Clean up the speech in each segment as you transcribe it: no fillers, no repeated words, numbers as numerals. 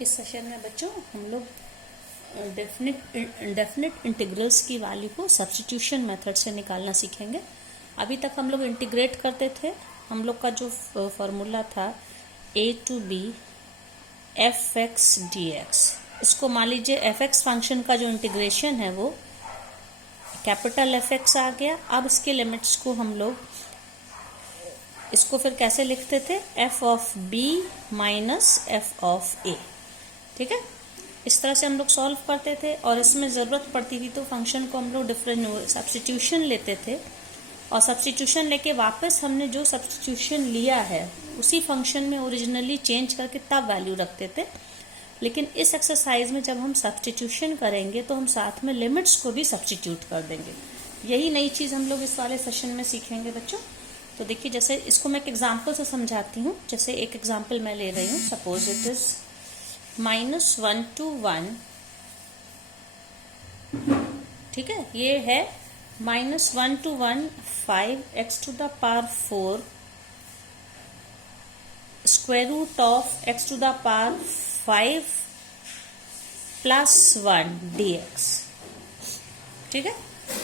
इस सेशन में बच्चों हम लोग डेफिनेट इंटीग्रल्स की वैल्यू को सब्स्टिट्यूशन मेथड से निकालना सीखेंगे। अभी तक हम लोग इंटीग्रेट करते थे। हम लोग का जो फॉर्मूला था a to b fx dx, इसको मान लीजिए fx फंक्शन का जो इंटीग्रेशन है वो कैपिटल fx आ गया। अब इसके लिमिट्स को हम लोग इसको फिर कैसे लिखते थे, f of b minus f of a। ठीक है, इस तरह से हम लोग सॉल्व करते थे और इसमें ज़रूरत पड़ती थी तो फंक्शन को हम लोग डिफरेंट सब्स्टिट्यूशन लेते थे और सब्स्टिट्यूशन लेके वापस हमने जो सब्स्टिट्यूशन लिया है उसी फंक्शन में ओरिजिनली चेंज करके तब वैल्यू रखते थे। लेकिन इस एक्सरसाइज में जब हम सब्स्टिट्यूशन करेंगे तो हम साथ में लिमिट्स को भी सब्स्टिट्यूट कर देंगे। यही नई चीज़ हम लोग इस वाले सेशन में सीखेंगे बच्चों। तो देखिए, जैसे इसको मैं एक एग्जाम्पल से समझाती हूँ। जैसे एक एग्जाम्पल मैं ले रही हूँ, सपोज इट इज -1 to 1। ठीक है, ये है -1 to 1 5x to the power 4 square root of x to the power 5 plus 1 dx। ठीक है,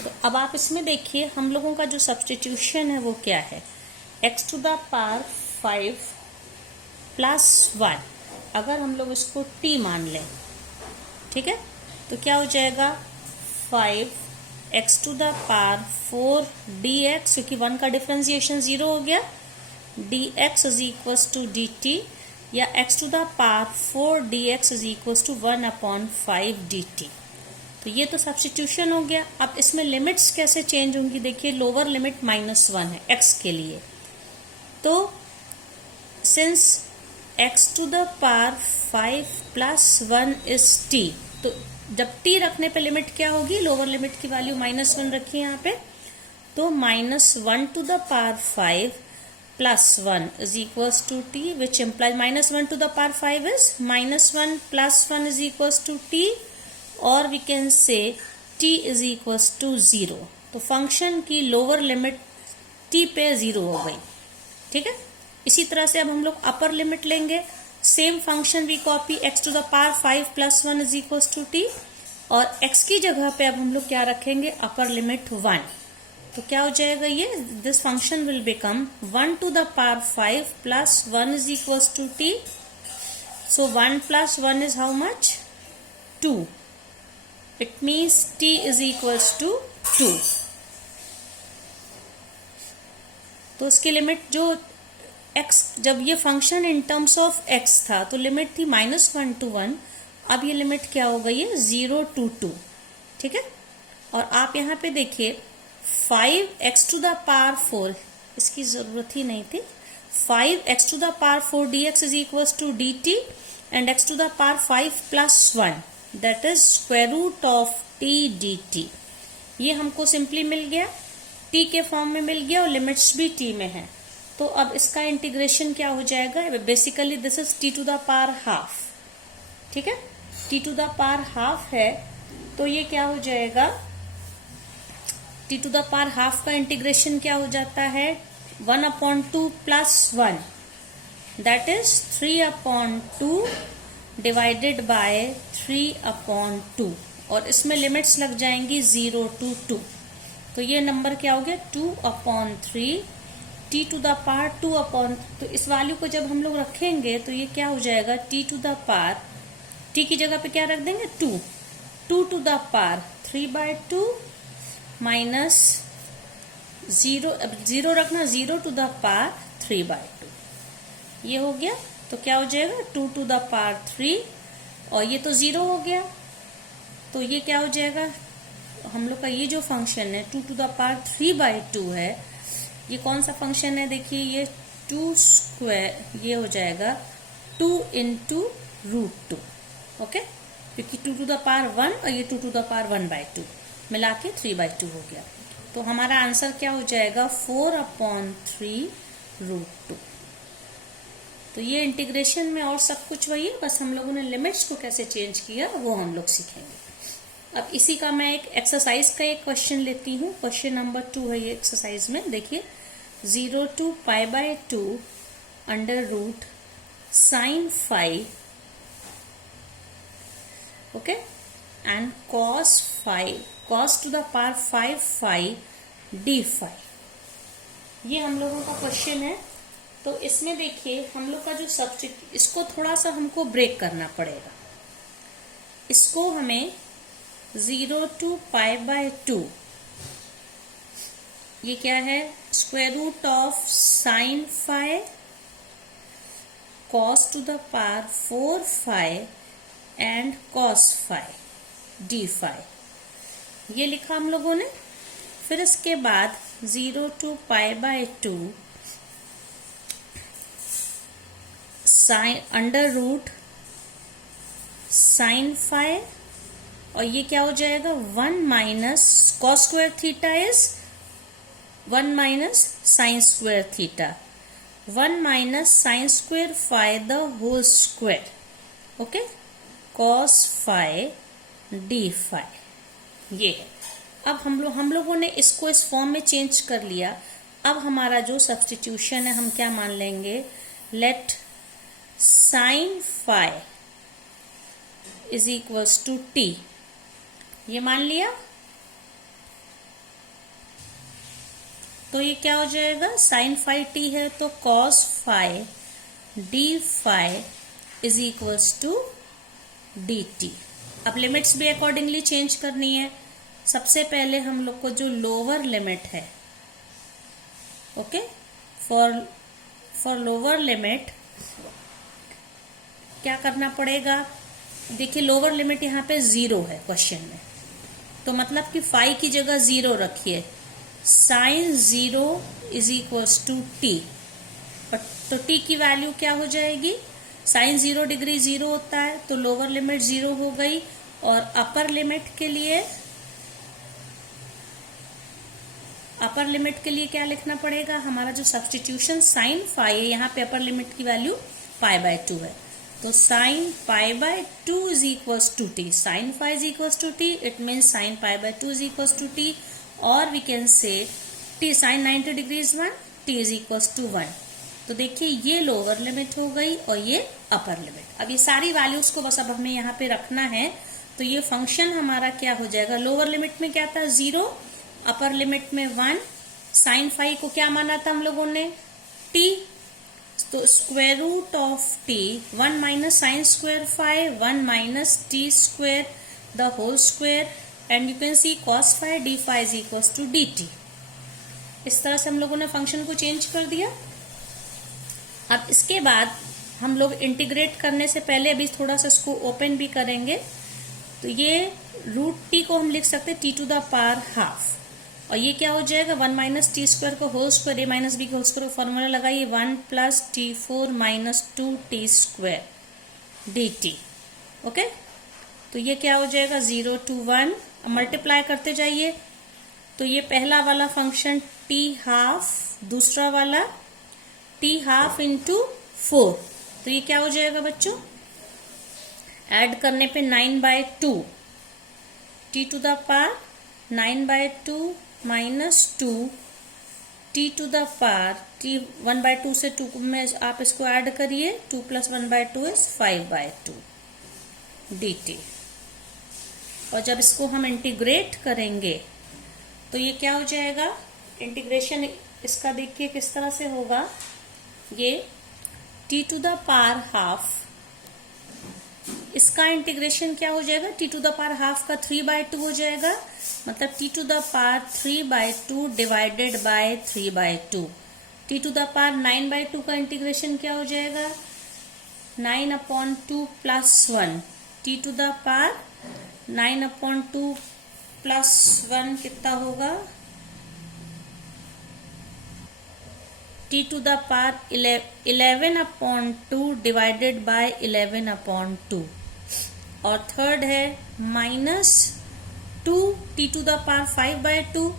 तो अब आप इसमें देखिए हम लोगों का जो सब्स्टिट्यूशन है वो क्या है, x to the power 5 plus 1। अगर हम लोग इसको t मान लें, ठीक है, तो क्या हो जाएगा 5x to the power 4 dx, क्योंकि 1 का डिफरेंशिएशन 0 हो गया, dx is equals to dt, या x to the power 4 dx is equals to 1/5 dt। तो ये तो सब्स्टिट्यूशन हो गया। अब इसमें लिमिट्स कैसे चेंज होंगी, देखिए लोअर लिमिट -1 है x के लिए, तो since x to the power 5 plus 1 is t, तो जब t रखने पे लिमिट क्या होगी, लोअर लिमिट की वैल्यू -1 रखी है यहाँ पे, तो -1 to the power 5 plus 1 is equals to t, which implies -1 to the power 5 is -1 plus 1 is equals to t, और we can say t is equals to 0। तो फंक्शन की लोअर लिमिट t पे 0 हो गई। ठीक है, इसी तरह से अब हम लोग अपर लिमिट लेंगे। Same function we copy x to the power 5 plus 1 is equals to t, और x की जगह पे अब हम लोग क्या रखेंगे, अपर लिमिट 1। तो क्या हो जाएगा ये, this function will become 1 to the power 5 plus 1 is equals to t। So 1 plus 1 is how much, 2। It means t is equals to 2। तो इसकी लिमिट जो x, जब ये function in terms of x था तो लिमिट थी -1 to 1, अब ये लिमिट क्या हो गई है, 0 to 2। ठीक है, और आप यहाँ पे देखिए 5x to the power 4, इसकी जरूरत ही नहीं थी, 5x to the power 4 dx is equals to dt, and x to the power 5 plus 1 that is square root of t dt। ये हमको सिंपली मिल गया, t के फॉर्म में मिल गया और लिमिट्स भी t में है। तो अब इसका इंटीग्रेशन क्या हो जाएगा, basically this is t to the power half. ठीक है, t to the power half है, तो ये क्या हो जाएगा, t to the power half का इंटीग्रेशन क्या हो जाता है, 1/2 plus 1 that is 3/2 divided by 3/2, और इसमें लिमिट्स लग जाएंगी 0 to 2। तो ये नंबर क्या हो गया, 2/3 t to the power 2/, तो इस वैल्यू को जब हम लोग रखेंगे तो ये क्या हो जाएगा, t to the power, t की जगह पे क्या रख देंगे, 2 to the power 3/2 माइनस 0 रखना, 0 to the power 3/2, ये हो गया। तो क्या हो जाएगा, 2 to the power 3, और ये तो 0 हो गया, तो ये क्या हो जाएगा, हम लोग का ये जो फंक्शन है 2 to the power 3/2 है, ये कौन सा फंक्शन है, देखिए ये 2 स्क्वायर, ये हो जाएगा 2 into √2। ओके, क्योंकि 2 to the power 1 और ये 2 to the power 1/2 मिला के 3/2 हो गया। तो हमारा आंसर क्या हो जाएगा, 4/3 √2। तो ये इंटीग्रेशन में और सब कुछ वही है, बस हम लोगों ने लिमिट्स को कैसे चेंज किया वो हम लोग सीखेंगे। अब इसी का मैं एक एक्सरसाइज का एक क्वेश्चन लेती हूँ। क्वेश्चन नंबर 2 है ये एक्सरसाइज में। देखिए 0 to π/2 under root sine 5 okay, and cos 5 cos to the power 5 phi d phi। ये हम लोगों का क्वेश्चन है। तो इसमें देखिए हम लोग का जो सब्स्टिट्यूट, इसको थोड़ा सा हमको ब्रेक करना पड़ेगा। इसको हमें 0 to π/2, ये क्या है, square root of sine phi cos to the power 4 phi and cos phi d phi, ये लिखा हम लोगों ने। फिर इसके बाद 0 to π/2 sine under root sine phi, और ये क्या हो जाएगा 1 minus cos square theta is 1 minus sine square theta, 1 minus sine square phi the whole square, okay, cos phi d phi, ये है। अब हम लोगों ने इसको इस फॉर्म में चेंज कर लिया। अब हमारा जो सब्स्टिट्यूशन है हम क्या मान लेंगे, let sine phi is equals to t, ये मान लिया। तो ये क्या हो जाएगा, साइन फाई टी है तो cos phi d phi is equals to d t. अब लिमिट्स भी अकॉर्डिंगली चेंज करनी है। सबसे पहले हम लोग को जो लोअर लिमिट है, ओके, फॉर लोअर लिमिट क्या करना पड़ेगा, देखिए लोअर लिमिट यहाँ पे 0 है क्वेश्चन में, तो मतलब कि फाई की जगह 0 रखिए, sine 0 is equals to t. तो टी की वैल्यू क्या हो जाएगी, साइन 0 डिग्री 0 होता है तो लोअर लिमिट 0 हो गई। और अपर लिमिट के लिए क्या लिखना पड़ेगा, हमारा जो सब्स्टिट्यूशन साइन फाई है, यहाँ पे अपर लिमिट की वैल्यू π/2 है, तो sine π/2 is equals to T, sine phi is equals to T, it means sine π/2 is equals to T, और we can say T sine 90 degree is 1, T is equals to 1। तो देखिए ये lower limit हो गई और ये upper limit. अब ये सारी वैल्यूज को बस अब हमें यहाँ पे रखना है। तो ये फंक्शन हमारा क्या हो जाएगा, लोअर लिमिट में क्या था 0, अपर लिमिट में 1, साइन फाई को क्या माना था हम लोगों ने t, तो square root of t 1 minus sine square phi 1 minus t square the whole square, and you can see cos phi d phi is equals to d t. इस तरह से हम लोगों ने फंक्शन को चेंज कर दिया। अब इसके बाद हम लोग इंटीग्रेट करने से पहले अभी थोड़ा सा इसको ओपन भी करेंगे। तो ये रूट टी को हम लिख सकते हैं t to the power half, और ये क्या हो जाएगा 1 माइनस टी स्क्वायर को whole square, A minus B को होल स्क्वायर, फॉर्मूला लगाइए 1 plus T4 minus 2t square d t, okay. तो ये क्या हो जाएगा 0 to 1, अब मल्टीप्लाई करते जाइए। तो ये पहला वाला फंक्शन टी हाफ, दूसरा वाला टी हाफ इंटू 4, तो ये क्या हो जाएगा बच्चों, ऐड करने पे 9/2, t to the power 9/2 minus 2 t to the power, t 1/2 से 2 में आप इसको ऐड करिए, 2 + 1/2 इज 5/2 dt। और जब इसको हम इंटीग्रेट करेंगे तो ये क्या हो जाएगा, इंटीग्रेशन इसका देखिए किस तरह से होगा, ये t to the power half, इसका इंटीग्रेशन क्या हो जाएगा, t to the power half का 3/2 हो जाएगा, मतलब t to the power 3/2 divided by 3/2। T to the power 9/2 का इंटीग्रेशन क्या हो जाएगा, 9/2 + 1, टी टू द पावर 9/2 + 1 कितना होगा, t to the power 11/2 divided by 11/2। और थर्ड है -2 टी टू द पावर 5/2,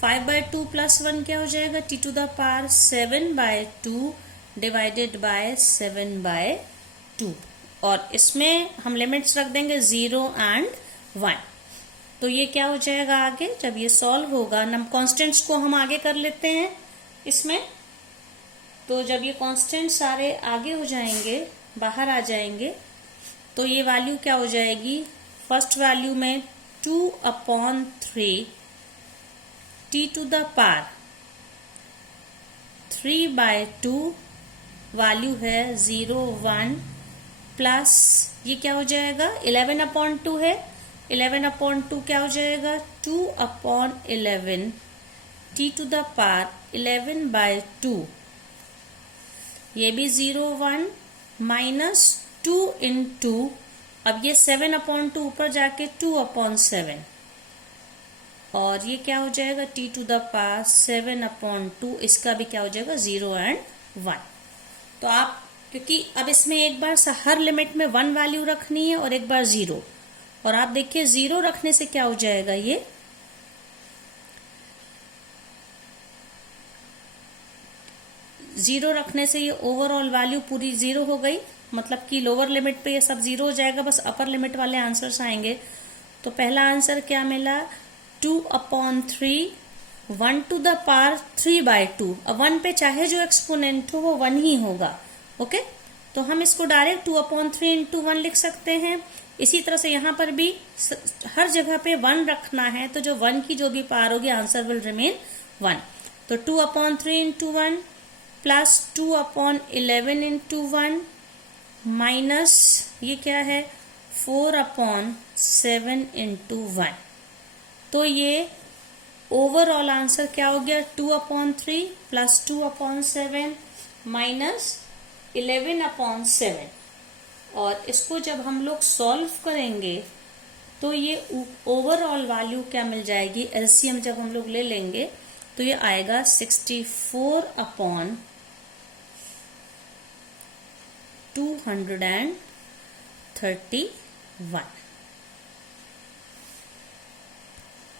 5/2 + 1 क्या हो जाएगा, t to the power 7/2 divided by 7/2। और इसमें हम लिमिट्स रख देंगे 0 and 1। तो ये क्या हो जाएगा आगे, जब ये सॉल्व होगा, नम कॉन्स्टेंट्स को हम आगे कर लेते हैं इसमें। तो जब ये कांस्टेंट सारे आगे हो जाएंगे, बाहर आ जाएंगे, तो ये वैल्यू क्या हो जाएगी फर्स्ट वैल्यू में 2/3 t to the power 3/2 value है 0 1 प्लस ये क्या हो जाएगा 11/2 है 11/2 क्या हो जाएगा 2/11 t टू द पावर 11/2 ये भी 0 1 माइनस 2 इंटू अब ये 7/2 ऊपर जाके 2/7 और ये क्या हो जाएगा t टू द पावर 7/2 इसका भी क्या हो जाएगा 0 and 1। तो आप क्योंकि अब इसमें एक बार हर लिमिट में 1 वैल्यू रखनी है और एक बार 0 और आप देखिए 0 रखने से क्या हो जाएगा ये 0 रखने से ये ओवरऑल वैल्यू पूरी 0 हो गई, मतलब कि लोअर लिमिट पे ये सब 0 हो जाएगा, बस अपर लिमिट वाले आंसर्स आएंगे। तो पहला आंसर क्या मिला 2/3 1 टू द पावर 3/2। अब 1 पे चाहे जो एक्सपोनेंट हो वो 1 ही होगा। ओके, तो हम इसको डायरेक्ट 2/3 इंटू 1 लिख सकते हैं। इसी तरह से यहाँ पर भी हर जगह पे 1 रखना है, तो जो 1 की जो भी पावर होगी आंसर विल रिमेन 1। तो 2/3 इंटू 1 प्लस 2/11 इंटू 1 माइनस ये क्या है 4/7 इंटू 1। तो ये ओवरऑल आंसर क्या हो गया 2/3 प्लस 2/7 माइनस 11/7। और इसको जब हम लोग सॉल्व करेंगे तो ये ओवरऑल वैल्यू क्या मिल जाएगी, एलसीएम जब हम लोग ले लेंगे तो ये आएगा 64/231।